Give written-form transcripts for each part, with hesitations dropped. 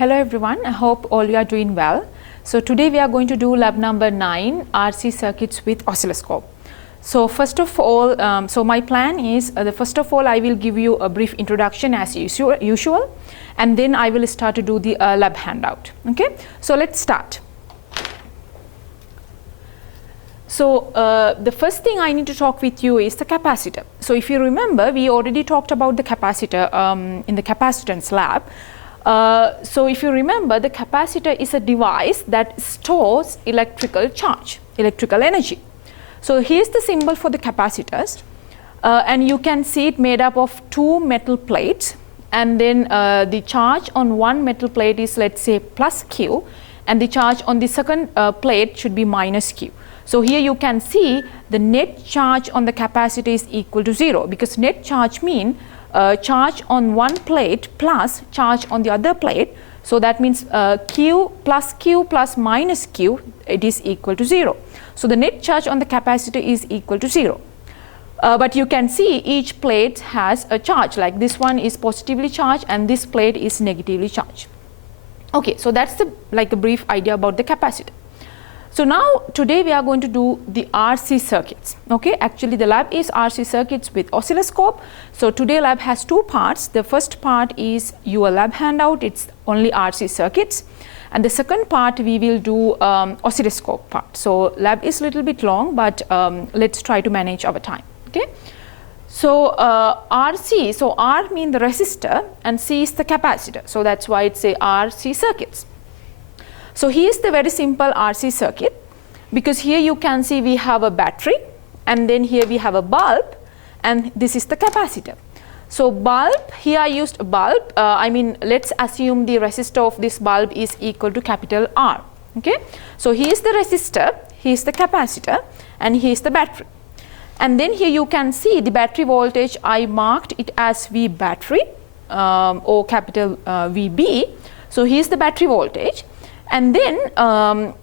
Hello everyone, I hope all you are doing well. So today we are going to do lab number 9, RC circuits with oscilloscope. So first of all, so my plan is first of all I will give you a brief introduction as usual, and then I will start to do the lab handout. Okay, so let's start. So the first thing I need to talk with you is the capacitor. So if you remember, we already talked about the capacitor in the capacitance lab. So if you remember, the capacitor is a device that stores electrical charge, electrical energy. So here's the symbol for the capacitors, and you can see it made up of two metal plates, and then the charge on one metal plate is, let's say, plus Q, and the charge on the second plate should be minus Q. So here you can see the net charge on the capacitor is equal to 0, because net charge means charge on one plate plus charge on the other plate. So that means Q plus minus Q, it is equal to 0. So the net charge on the capacitor is equal to 0. But you can see each plate has a charge, like this one is positively charged and this plate is negatively charged. Okay, so that's the like a brief idea about the capacitor. So now today we are going to do the RC circuits. Okay, actually the lab is RC circuits with oscilloscope. So today lab has two parts. The first part is your lab handout, it's only RC circuits, and the second part we will do oscilloscope part. So lab is a little bit long, but let's try to manage our time. Okay, so RC, so R means the resistor and C is the capacitor, so that's why it's a RC circuits. So here's the very simple RC circuit, because here you can see we have a battery, and then here we have a bulb, and this is the capacitor. So bulb, here I used a bulb, let's assume the resistor of this bulb is equal to capital R. Okay, so here's the resistor, here's the capacitor, and here's the battery. And then here you can see the battery voltage, I marked it as V battery or capital VB. So here's the battery voltage. And then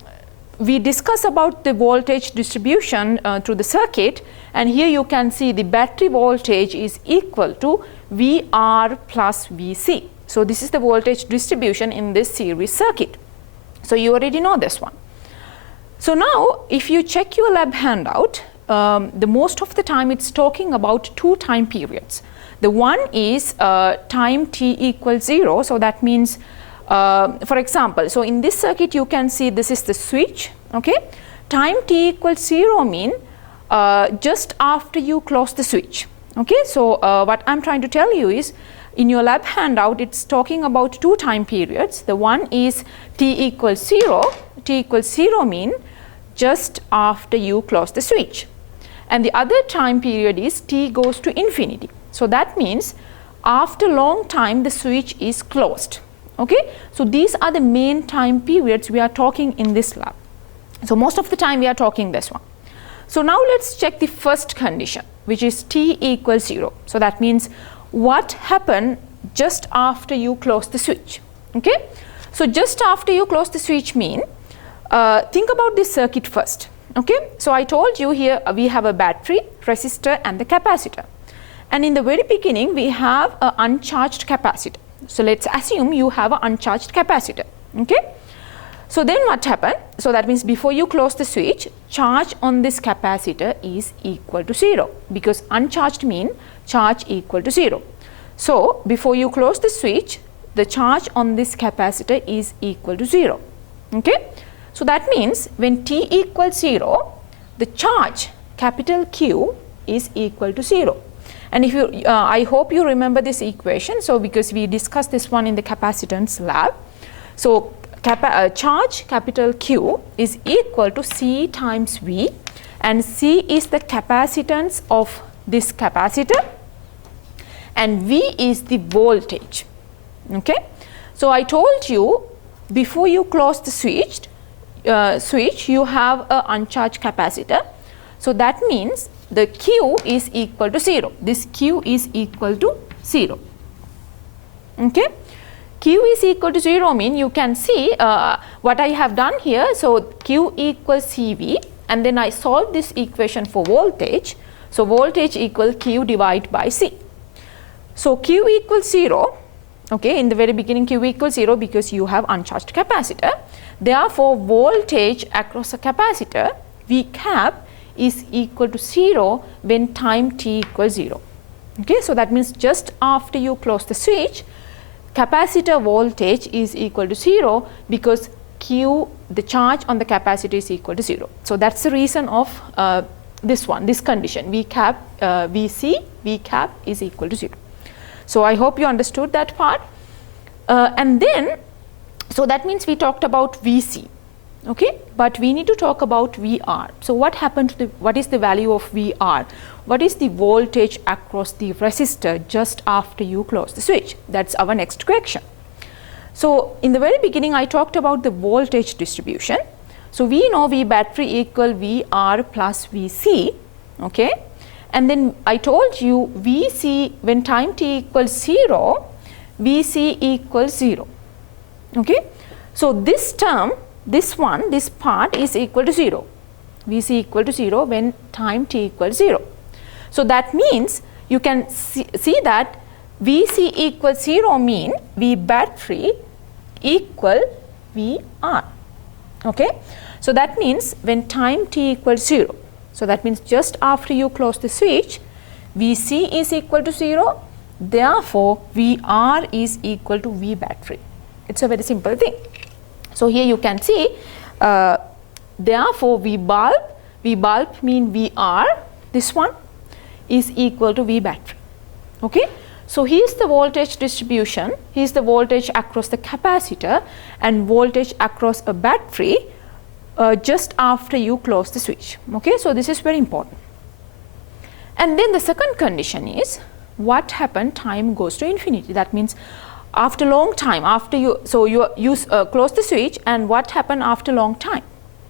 we discuss about the voltage distribution through the circuit, and here you can see the battery voltage is equal to VR plus VC. So this is the voltage distribution in this series circuit. So you already know this one. So now if you check your lab handout, the most of the time it's talking about two time periods. The one is time t equals 0, so that means for example, so in this circuit you can see this is the switch. Okay, time t equals 0 mean just after you close the switch. Okay, so what I'm trying to tell you is in your lab handout it's talking about two time periods. The one is t equals 0. T equals 0 mean just after you close the switch, and the other time period is t goes to infinity. So that means after long time the switch is closed. Okay, so these are the main time periods we are talking in this lab. So most of the time we are talking this one. So now let's check the first condition, which is t equals 0. So that means what happened just after you close the switch. Okay, so just after you close the switch mean think about this circuit first. Okay, so I told you here we have a battery, resistor and the capacitor, and in the very beginning we have an uncharged capacitor. So let's assume you have an uncharged capacitor. Okay, so then what happened? So that means before you close the switch, charge on this capacitor is equal to 0, because uncharged mean charge equal to 0. So before you close the switch, the charge on this capacitor is equal to 0. Okay, so that means when t equals 0, the charge capital Q is equal to 0. And if you, I hope you remember this equation. So because we discussed this one in the capacitance lab. So charge capital Q is equal to C times V, and C is the capacitance of this capacitor, and V is the voltage. Okay, so I told you before you close the switch you have an uncharged capacitor. So that means the Q is equal to 0. This Q is equal to 0. Okay, Q is equal to 0 mean you can see what I have done here. So Q equals CV, and then I solve this equation for voltage. So voltage equal Q divided by C. So Q equals 0, Okay, in the very beginning Q equals 0 because you have uncharged capacitor. Therefore, voltage across a capacitor V cap is equal to 0 when time t equals 0. Okay, so that means just after you close the switch, capacitor voltage is equal to 0 because Q, the charge on the capacitor, is equal to 0. So that's the reason of this condition, V cap, Vc, V cap is equal to 0. So I hope you understood that part. And then, so that means we talked about Vc, okay, but we need to talk about Vr. So what happened to what is the value of Vr? What is the voltage across the resistor just after you close the switch? That's our next question. So in the very beginning I talked about the voltage distribution. So we know V battery equal Vr plus Vc, okay, and then I told you Vc when time t equals 0, Vc equals 0, okay. So this term, this part is equal to 0, Vc equal to 0 when time t equals 0. So that means you can see that Vc equals 0 mean V battery equal Vr, okay. So that means when time t equals 0, so that means just after you close the switch, Vc is equal to 0, therefore Vr is equal to V battery. It's a very simple thing. So here you can see, therefore V bulb mean Vr, this one is equal to V battery, okay. So here's the voltage distribution, here's the voltage across the capacitor and voltage across a battery just after you close the switch, okay. So this is very important. And then the second condition is what happened time goes to infinity. That means after long time, after you, so you close the switch, and what happened after long time,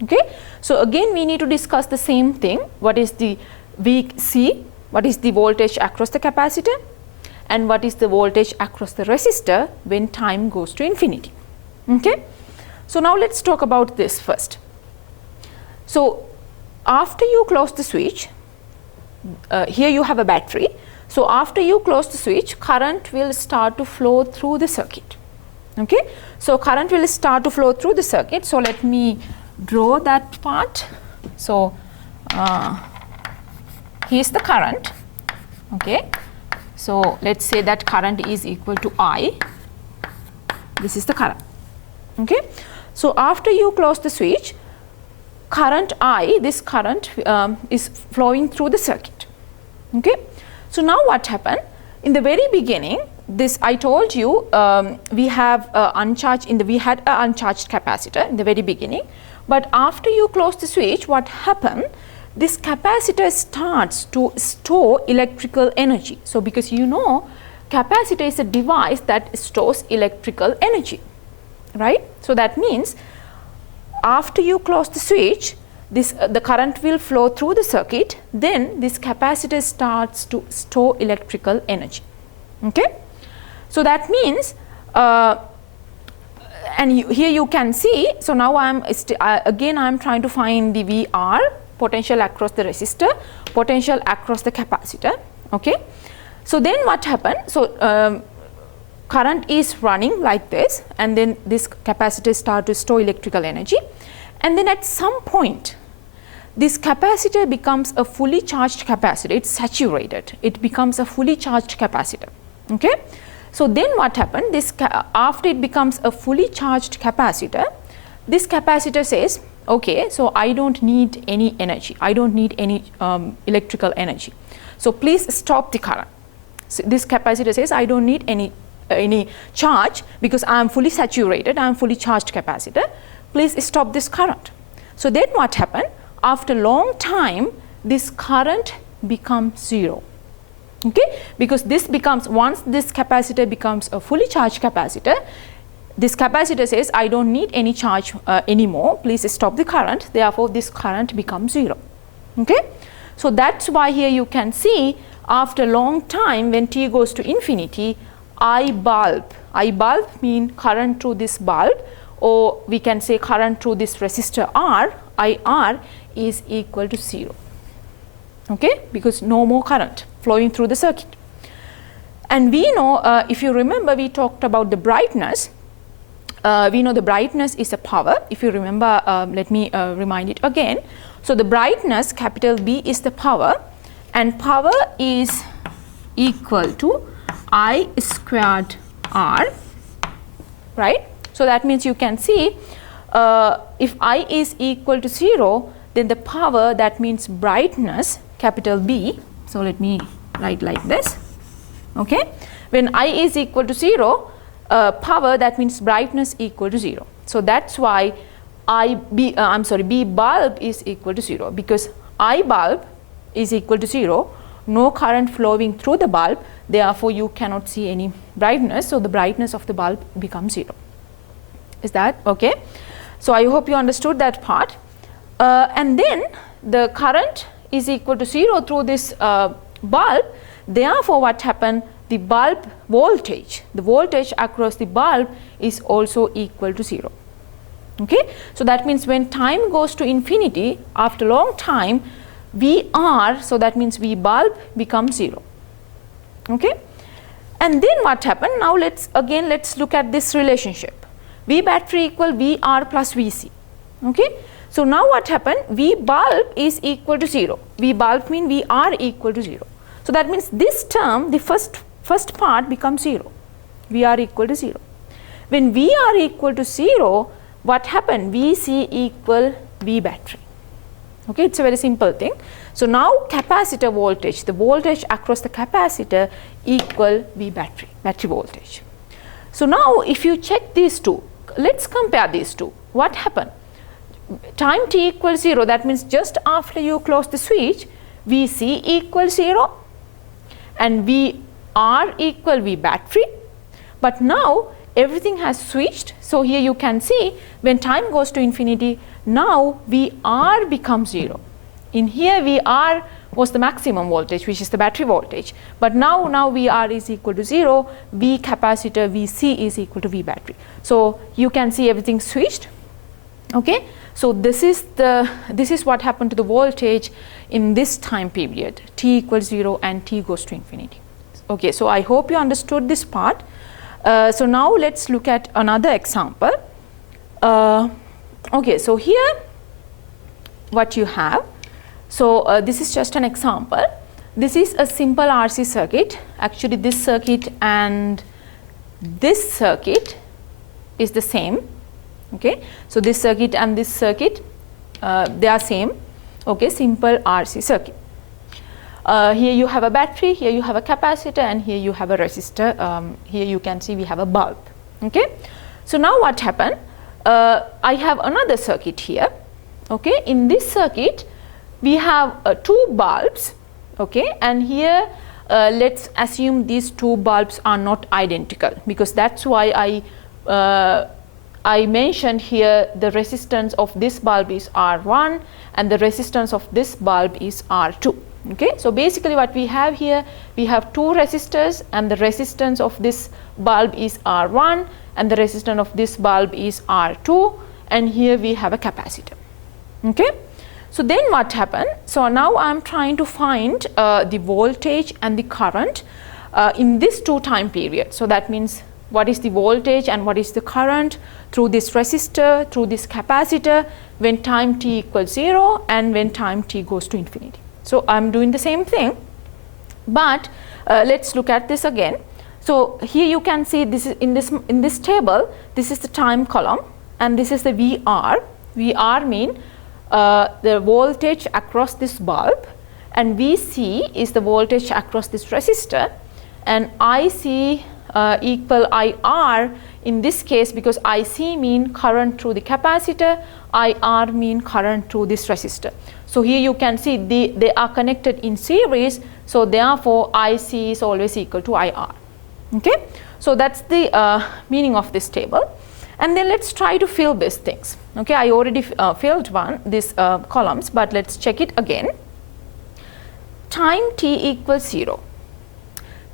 okay. So again we need to discuss the same thing, what is the Vc, what is the voltage across the capacitor, and what is the voltage across the resistor when time goes to infinity, okay. So now let's talk about this first. So after you close the switch, here you have a battery. So after you close the switch, current will start to flow through the circuit, okay. So current will start to flow through the circuit. So let me draw that part. So here's the current, okay. So let's say that current is equal to I, this is the current, okay. So after you close the switch, current I, this current is flowing through the circuit, okay. So now what happened? In the very beginning, this I told you we have we had an uncharged capacitor in the very beginning, but after you close the switch, what happened? This capacitor starts to store electrical energy. So because you know capacitor is a device that stores electrical energy, right? So that means after you close the switch, the current will flow through the circuit, then this capacitor starts to store electrical energy, okay. So that means here you can see, so now again I am trying to find the Vr, potential across the resistor, potential across the capacitor, okay. So then what happened? So current is running like this, and then this capacitor start to store electrical energy, and then at some point this capacitor becomes a fully charged capacitor. It's saturated, it becomes a fully charged capacitor, okay. So then what happened? This after it becomes a fully charged capacitor, this capacitor says, okay, so I don't need any energy, I don't need any electrical energy, so please stop the current. So this capacitor says I don't need any charge because I am fully saturated, I am fully charged capacitor, please stop this current. So then what happened? After long time, this current becomes 0, okay, because this becomes, once this capacitor becomes a fully charged capacitor, this capacitor says I don't need any charge anymore, please stop the current, therefore this current becomes 0, okay. So that's why here you can see after long time when t goes to infinity, I bulb mean current through this bulb, or we can say current through this resistor R, IR is equal to 0, okay, because no more current flowing through the circuit. And we know, if you remember, we talked about the brightness. We know the brightness is a power. If you remember, let me remind it again. So the brightness, capital B, is the power, and power is equal to I squared R, right? So that means you can see if I is equal to 0, then the power, that means brightness, capital B. So let me write like this. Okay, when I is equal to 0, power, that means brightness equal to 0. So that's why B bulb is equal to 0, because I bulb is equal to 0, no current flowing through the bulb, therefore you cannot see any brightness, so the brightness of the bulb becomes 0. Is that okay? So I hope you understood that part. And then the current is equal to 0 through this bulb, therefore what happened? The bulb voltage, the voltage across the bulb is also equal to 0. Okay, so that means when time goes to infinity, after a long time, VR, so that means V bulb becomes 0. Okay, and then what happened? Now let's look at this relationship. V battery equal VR plus VC. Okay, so now what happened? V bulb is equal to 0. V bulb means VR equal to 0. So that means this term, the first part becomes 0. VR equal to 0. When VR equal to 0, what happened? VC equal V battery. Okay, it's a very simple thing. So now capacitor voltage, the voltage across the capacitor equal V battery, battery voltage. So now if you check these two, let's compare these two. What happened? Time t equals 0, that means just after you close the switch, VC equals 0 and VR equal V battery. But now everything has switched. So here you can see when time goes to infinity, now VR becomes 0. In here VR was the maximum voltage, which is the battery voltage. But now VR is equal to 0, V capacitor, VC is equal to V battery. So you can see everything switched. Okay, so this is what happened to the voltage in this time period, t equals 0 and t goes to infinity. Okay, so I hope you understood this part. So now let's look at another example. Okay, so here what you have, so this is just an example. This is a simple RC circuit. Actually this circuit and this circuit is the same. Okay, so this circuit and this circuit, they are same. Okay, simple RC circuit. Here you have a battery, here you have a capacitor, and here you have a resistor. Here you can see we have a bulb. Okay, so now what happened? I have another circuit here. Okay, in this circuit we have two bulbs. Okay, and here let's assume these two bulbs are not identical, because that's why I mentioned here the resistance of this bulb is R1 and the resistance of this bulb is R2. Okay, so basically what we have here, we have two resistors and the resistance of this bulb is R1 and the resistance of this bulb is R2, and here we have a capacitor. Okay, so then what happened? So now I am trying to find the voltage and the current in this two time period. So that means what is the voltage and what is the current through this resistor, through this capacitor when time t equals 0 and when time t goes to infinity. So I am doing the same thing, but let's look at this again. So here you can see this is in this table, this is the time column and this is the VR. VR mean the voltage across this bulb, and VC is the voltage across this resistor, and IC equal IR in this case, because IC mean current through the capacitor, IR mean current through this resistor. So here you can see they are connected in series, so therefore IC is always equal to IR. Okay, so that's the meaning of this table. And then let's try to fill these things. Okay, I already filled these columns, but let's check it again. Time t equals 0.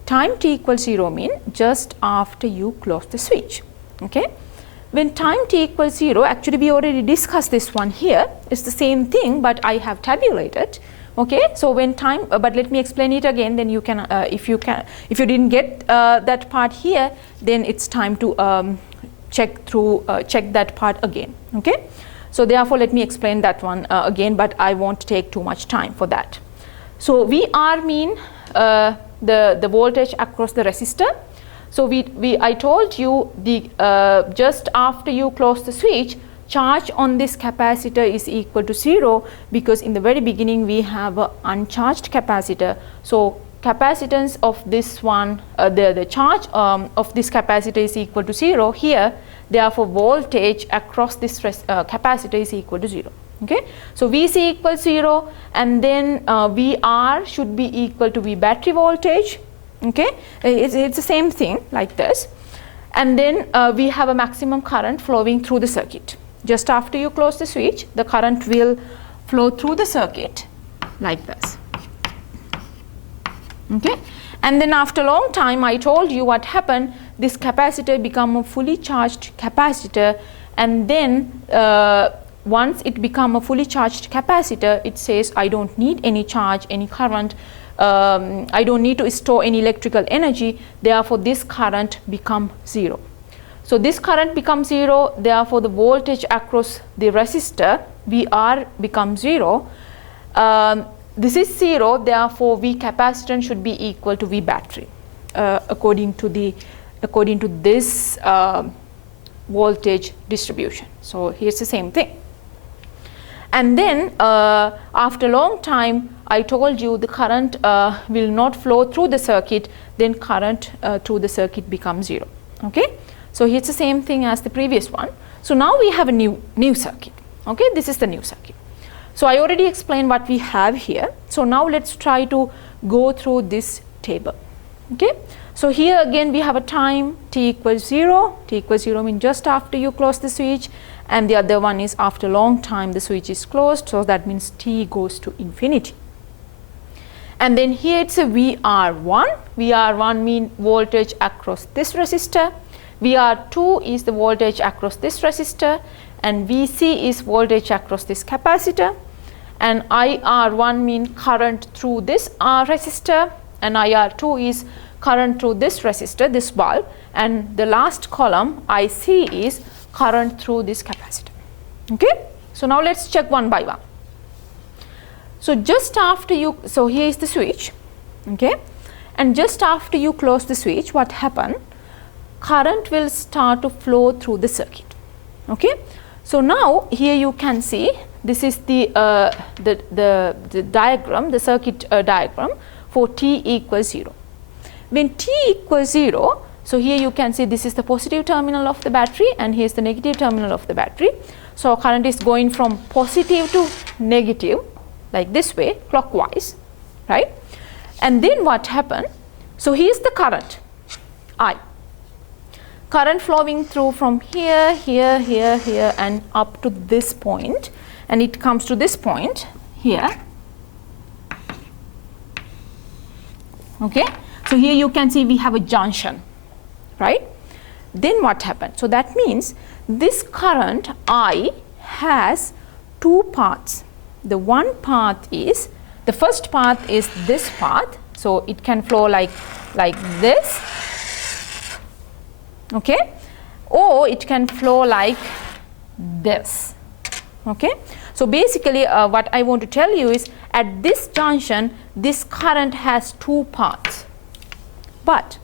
Time t equals 0 mean just after you close the switch. Okay, when time t equals 0, actually we already discussed this one here. It's the same thing, but I have tabulated. Okay, so when time, but let me explain it again, then you can, if you didn't get that part here, then it's time to check that part again. Okay, so therefore let me explain that one again, but I won't take too much time for that. So VR mean the voltage across the resistor. So I told you the just after you close the switch, charge on this capacitor is equal to 0, because in the very beginning we have an uncharged capacitor. So capacitance of this one, the charge of this capacitor is equal to 0 here. Therefore, voltage across this capacitor is equal to 0. Okay, so VC equals 0, and then VR should be equal to V battery voltage. Okay, it's the same thing like this, and then we have a maximum current flowing through the circuit. Just after you close the switch, the current will flow through the circuit like this. Okay, and then after a long time, I told you what happened. This capacitor become a fully charged capacitor, and then once it become a fully charged capacitor, it says I don't need any charge, any current. I don't need to store any electrical energy. Therefore, this current become 0. So this current becomes 0. Therefore, the voltage across the resistor VR becomes 0. This is 0. Therefore, V capacitance should be equal to V battery according to this voltage distribution. So here's the same thing. And then after a long time, I told you the current will not flow through the circuit, then current through the circuit becomes 0. Okay, so here's the same thing as the previous one. So now we have a new circuit. Okay, this is the new circuit. So I already explained what we have here. So now let's try to go through this table. Okay, so here again we have a time t equals 0. T equals 0 means just after you close the switch, and the other one is after a long time the switch is closed, so that means t goes to infinity. And then here it's a VR1. VR1 means voltage across this resistor. VR2 is the voltage across this resistor, and VC is voltage across this capacitor, and IR1 means current through this resistor, and IR2 is current through this resistor, this bulb, and the last column IC is current through this capacitor. Okay, so now let's check one by one. So just after you, so here is the switch. Okay, and just after you close the switch, what happened? Current will start to flow through the circuit. Okay, so now here you can see this is the diagram, the circuit diagram for t equals 0. When t equals 0, so here you can see this is the positive terminal of the battery, and here is the negative terminal of the battery. So current is going from positive to negative like this way, clockwise, right? And then what happened? So here is the current I. Current flowing through from here, here, here, here, and up to this point, and it comes to this point here. Okay, so here you can see we have a junction, right? Then what happened? So that means this current I has two paths. The one path is, the first path is this path, so it can flow like this, okay, or it can flow like this. Okay, so basically what I want to tell you is at this junction this current has two paths. But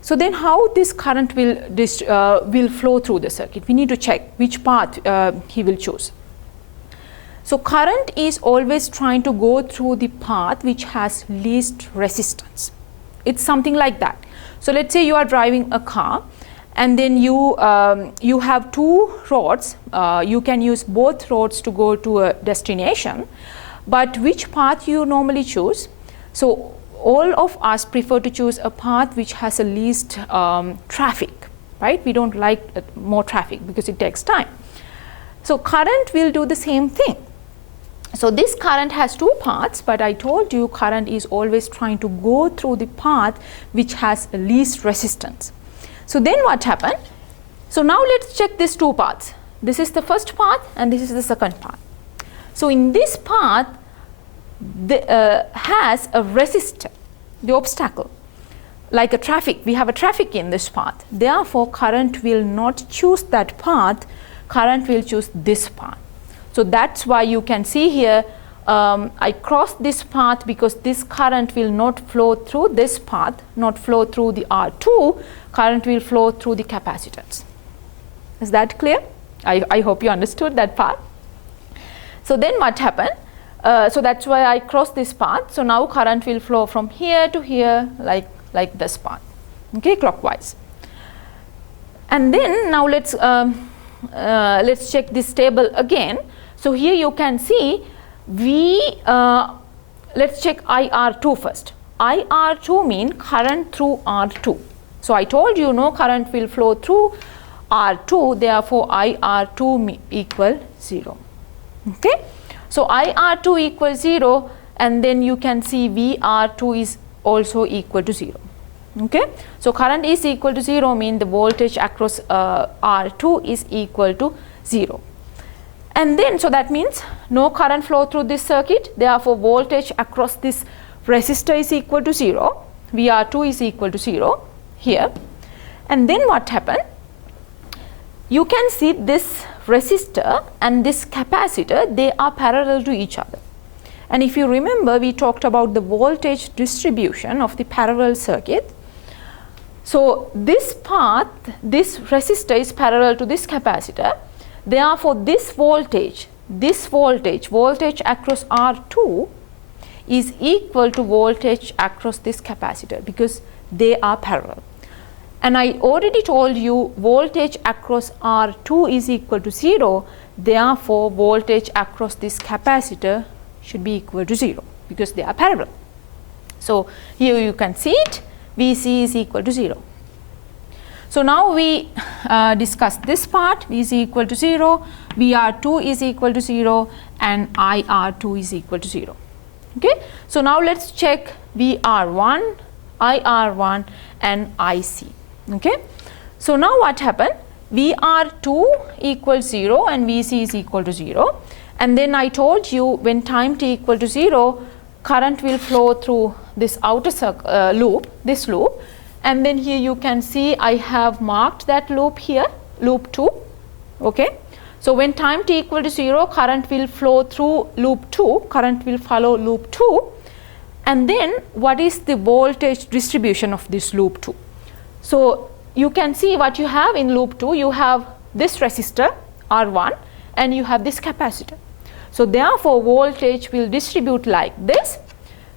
so then how this current will flow through the circuit? We need to check which path he will choose. So current is always trying to go through the path which has least resistance. It's something like that. So let's say you are driving a car, and then you have two roads. You can use both roads to go to a destination, but which path you normally choose? So all of us prefer to choose a path which has a least traffic, right? We don't like more traffic because it takes time. So current will do the same thing. So this current has two paths, but I told you current is always trying to go through the path which has least resistance. So then what happened? So now let's check these two paths. This is the first path and this is the second path. So in this path, has a resistor, the obstacle. Like a traffic, we have a traffic in this path. Therefore, current will not choose that path, current will choose this path. So that's why you can see here, I cross this path because this current will not flow through this path, not flow through the R2, current will flow through the capacitance. Is that clear? I hope you understood that part. So then what happened? So that's why I cross this path. So now current will flow from here to here like this path, okay, clockwise. And then now let's check this table again. So here you can see let's check IR2 first. IR2 means current through R2. So I told you no current will flow through R2, therefore IR2 equal 0. Okay, so IR2 equals 0, and then you can see VR2 is also equal to 0. Okay, so current is equal to 0 means the voltage across R2 is equal to 0. And then, so that means no current flow through this circuit, therefore voltage across this resistor is equal to 0, VR2 is equal to 0 here. And then what happened? You can see this resistor and this capacitor, they are parallel to each other. And if you remember, we talked about the voltage distribution of the parallel circuit. So this path, this resistor is parallel to this capacitor. Therefore, this voltage across R2 is equal to voltage across this capacitor because they are parallel. And I already told you voltage across R2 is equal to 0. Therefore, voltage across this capacitor should be equal to 0 because they are parallel. So here you can see it, VC is equal to 0. So now we discuss this part, V is equal to 0, VR2 is equal to 0, and IR2 is equal to 0. Okay, so now let's check VR1, IR1 and IC. Okay, so now what happened? VR2 equals 0 and VC is equal to 0, and then I told you when time t equal to 0, current will flow through this outer loop, this loop, and then here you can see I have marked that loop here, loop 2. Okay, so when time t equal to 0, current will flow through loop 2, current will follow loop 2, and then what is the voltage distribution of this loop 2? So you can see what you have in loop 2, you have this resistor R1 and you have this capacitor. So therefore voltage will distribute like this,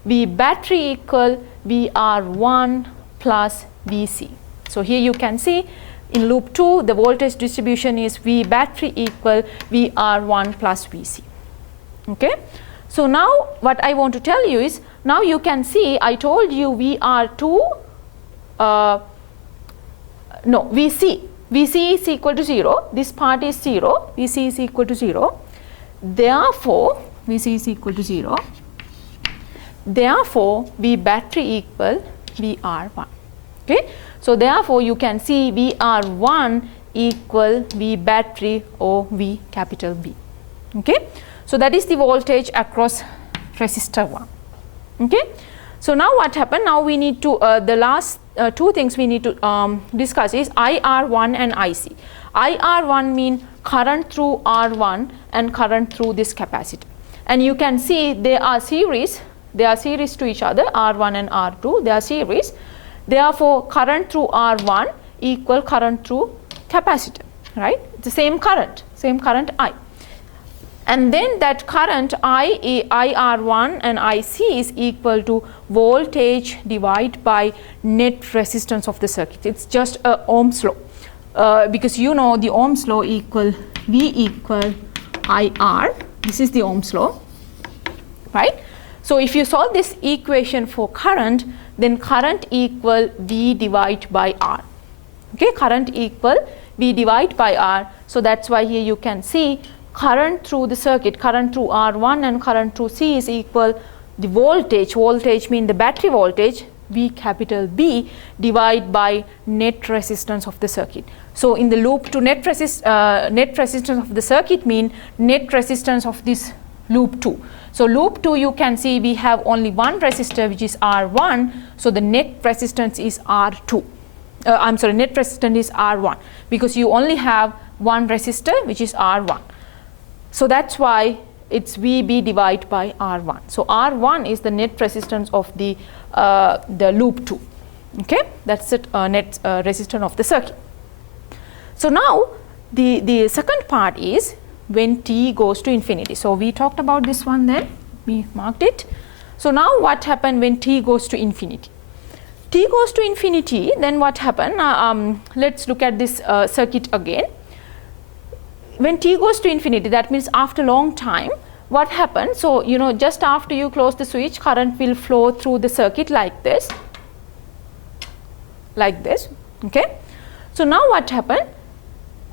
V battery equal VR1 plus VC. So here you can see in loop 2 the voltage distribution is V battery equal VR1 plus VC. Okay, so now what I want to tell you is, now you can see I told you VR2 VC is equal to 0, this part is 0, VC is equal to 0, therefore VC is equal to 0, therefore V battery equal VR1. Okay, so therefore you can see VR1 equal V battery or V capital B. Okay, so that is the voltage across resistor 1. Okay, so now what happened? Now we need to the last two things we need to discuss is IR1 and IC. IR1 mean current through R1 and current through this capacitor, and you can see they are series to each other, R1 and R2, they are series. Therefore current through R1 equal current through capacitor, right? It's the same current I. And then that current IR1 and IC is equal to voltage divided by net resistance of the circuit. It's just a Ohm's law, because you know the Ohm's law equal V equal IR. This is the Ohm's law, right? So if you solve this equation for current, then current equal V divided by R. Okay, current equal V divided by R. So that's why here you can see current through the circuit, current through R1 and current through C is equal the voltage mean the battery voltage, V capital B divided by net resistance of the circuit. So in the loop to net resistance of the circuit mean net resistance of this loop 2. So loop 2, you can see we have only one resistor, which is R1. So the net resistance is R2. Net resistance is R1, because you only have one resistor, which is R1. So that's why it's VB divided by R1. So R1 is the net resistance of the loop 2. Okay, that's the net resistance of the circuit. So now the second part is when t goes to infinity. So we talked about this one, then we marked it. So now what happened when t goes to infinity? T goes to infinity, then what happened? Let's look at this circuit again. When t goes to infinity, that means after a long time, what happens? So you know, just after you close the switch, current will flow through the circuit like this. Okay. So now what happened?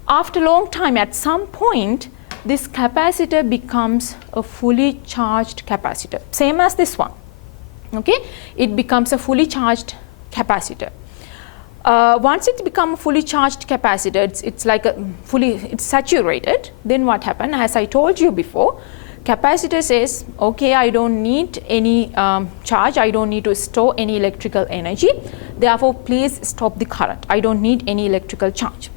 After a long time, at some point, this capacitor becomes a fully charged capacitor, same as this one. Okay, it becomes a fully charged capacitor. Once it becomes a fully charged capacitor, it's like it's saturated. Then what happened? As I told you before, capacitor says, okay, I don't need any charge, I don't need to store any electrical energy, therefore please stop the current, I don't need any electrical charge.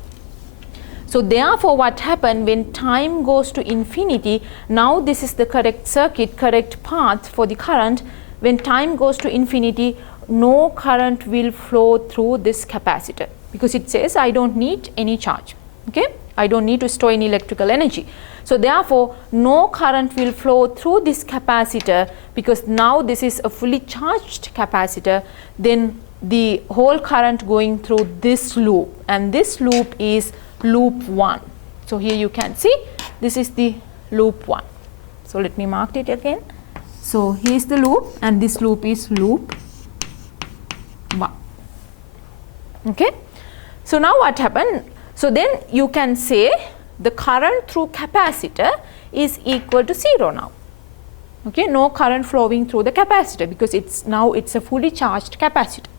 So therefore what happened when time goes to infinity, now this is the correct circuit, correct path for the current. When time goes to infinity, no current will flow through this capacitor, because it says I don't need any charge. Okay, I don't need to store any electrical energy. So therefore no current will flow through this capacitor, because now this is a fully charged capacitor. Then the whole current going through this loop, and this loop is loop 1. So here you can see this is the loop 1. So let me mark it again. So here is the loop, and this loop is loop 1. Okay. So now what happened? So then you can say the current through capacitor is equal to 0 now. Okay, no current flowing through the capacitor, because it's a fully charged capacitor.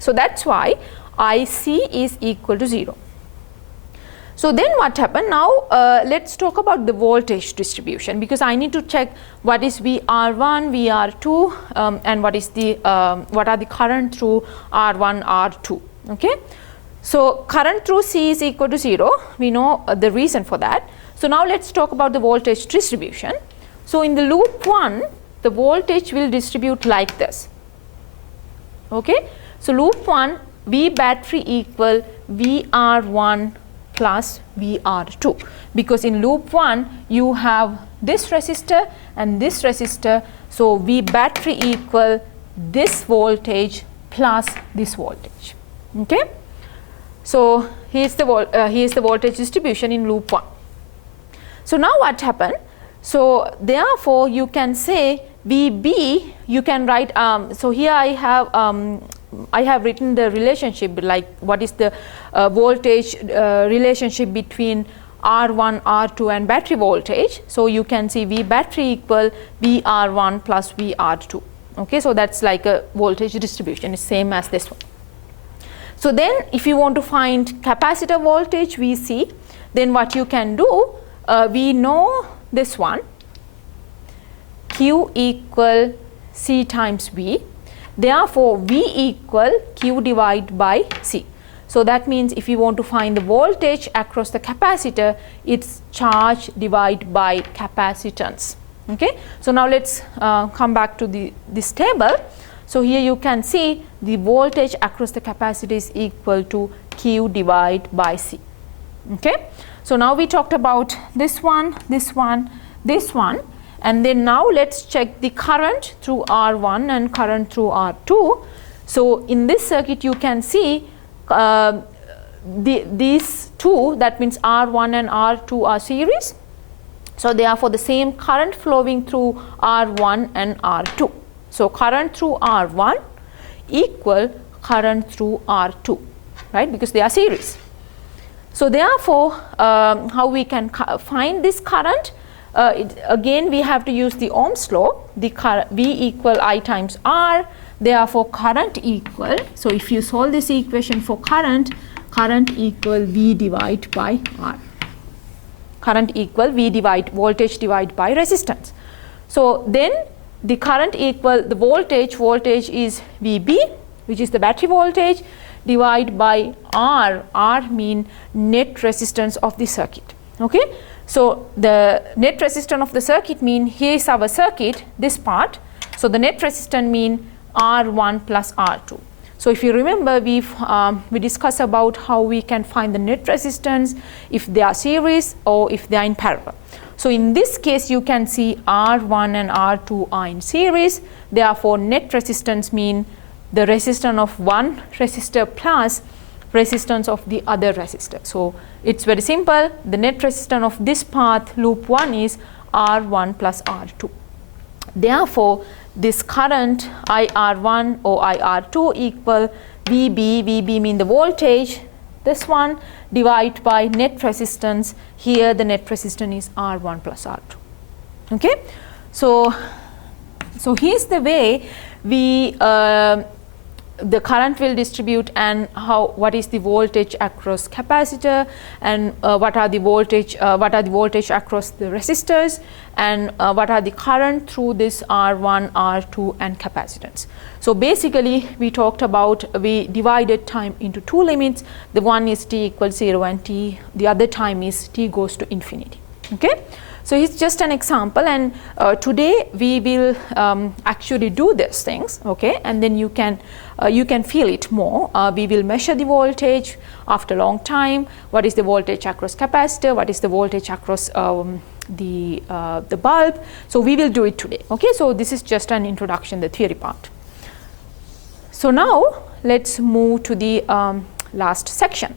So that's why IC is equal to 0. So then what happened? Now let's talk about the voltage distribution, because I need to check what is VR1, VR2, and what are the current through R1, R2. Okay. So current through C is equal to 0. We know the reason for that. So now let's talk about the voltage distribution. So in the loop 1, the voltage will distribute like this. Okay. So loop 1, V battery equal VR1 plus VR2, because in loop 1 you have this resistor and this resistor. So V battery equal this voltage plus this voltage. Okay. So here's the voltage distribution in loop 1. So now what happened? So therefore you can say VB, you can write, so here I have written the relationship, like what is the voltage relationship between R1, R2 and battery voltage. So you can see V battery equal VR1 plus VR2. Okay, so that's like a voltage distribution, it's same as this one. So then if you want to find capacitor voltage VC, then what you can do, we know this one, Q equal C times V. Therefore V equal Q divided by C. So that means if you want to find the voltage across the capacitor, it's charge divided by capacitance. Okay. So now let's come back to this table. So here you can see the voltage across the capacitor is equal to Q divided by C. Okay. So now we talked about this one, this one, this one, and then now let's check the current through R1 and current through R2. So in this circuit you can see these two, that means R1 and R2 are series. So therefore the same current flowing through R1 and R2. So current through R1 equal current through R2, right, because they are series. So therefore how we can find this current? Again we have to use the Ohm's law, the V equal I times R. Therefore current equal, so if you solve this equation for current equal V divided by R. current equal voltage divided by resistance. So then the current equal the voltage is VB, which is the battery voltage, divided by R mean net resistance of the circuit. Okay, so the net resistance of the circuit mean here is our circuit, this part. So the net resistance mean R1 plus R2. So if you remember, we discussed about how we can find the net resistance if they are series or if they are in parallel. So in this case, you can see R1 and R2 are in series. Therefore, net resistance mean the resistance of one resistor plus resistance of the other resistor. So it's very simple. The net resistance of this path, loop 1, is R1 plus R2. Therefore, this current IR1 or IR2 equal VB mean the voltage, this one, divided by net resistance. Here the net resistance is R1 plus R2. Okay, so here's the way we the current will distribute, and what is the voltage across capacitor, and what are the voltage across the resistors, and what are the current through this R1, R2 and capacitance. So basically we divided time into two limits. The one is t equals 0 and the other time is t goes to infinity. Okay, so it's just an example, and today we will actually do these things. Okay, and then you can feel it more. We will measure the voltage after a long time. What is the voltage across capacitor? What is the voltage across the bulb? So we will do it today. Okay, so this is just an introduction, the theory part. So now let's move to the last section.